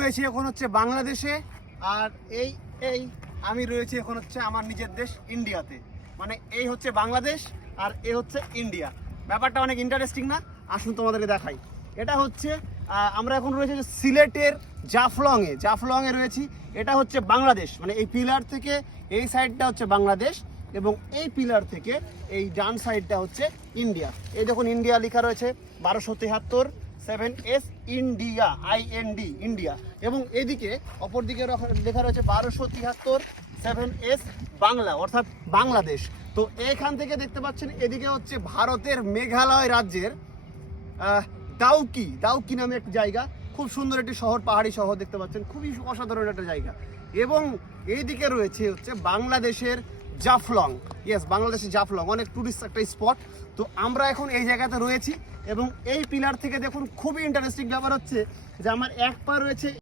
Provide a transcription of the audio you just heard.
রয়েছি এখন হচ্ছে বাংলাদেশে, আর এই এই আমি রয়েছি এখন হচ্ছে আমার নিজের দেশ ইন্ডিয়াতে। মানে এই হচ্ছে বাংলাদেশ আর এ হচ্ছে ইন্ডিয়া। ব্যাপারটা অনেক ইন্টারেস্টিং না? আসুন তোমাদেরকে দেখাই। এটা হচ্ছে আমরা এখন রয়েছে যে সিলেটের জাফলংয়ে রয়েছি। এটা হচ্ছে বাংলাদেশ, মানে এই পিলার থেকে এই সাইডটা হচ্ছে বাংলাদেশ এবং এই পিলার থেকে এই ডান সাইডটা হচ্ছে ইন্ডিয়া। এই দেখুন ইন্ডিয়া লেখা রয়েছে 1273 7S ইন্ডিয়া, IND ইন্ডিয়া। এবং এদিকে অপর দিকে লেখা রয়েছে 1273 7S বাংলা, অর্থাৎ বাংলাদেশ। তো এখান থেকে দেখতে পাচ্ছেন এদিকে হচ্ছে ভারতের মেঘালয় রাজ্যের দাউকি নামে একটি জায়গা। খুব সুন্দর একটি শহর, পাহাড়ি শহর দেখতে পাচ্ছেন, খুবই অসাধারণ একটা জায়গা। এবং এইদিকে রয়েছে হচ্ছে বাংলাদেশের জাফলং। বাংলাদেশের জাফলং অনেক টুরিস্ট একটা স্পট। তো আমরা এখন এই জায়গাতে রয়েছি এবং এই পিলার থেকে দেখুন খুবই ইন্টারেস্টিং ব্যাপার হচ্ছে যে আমার এক পা রয়েছে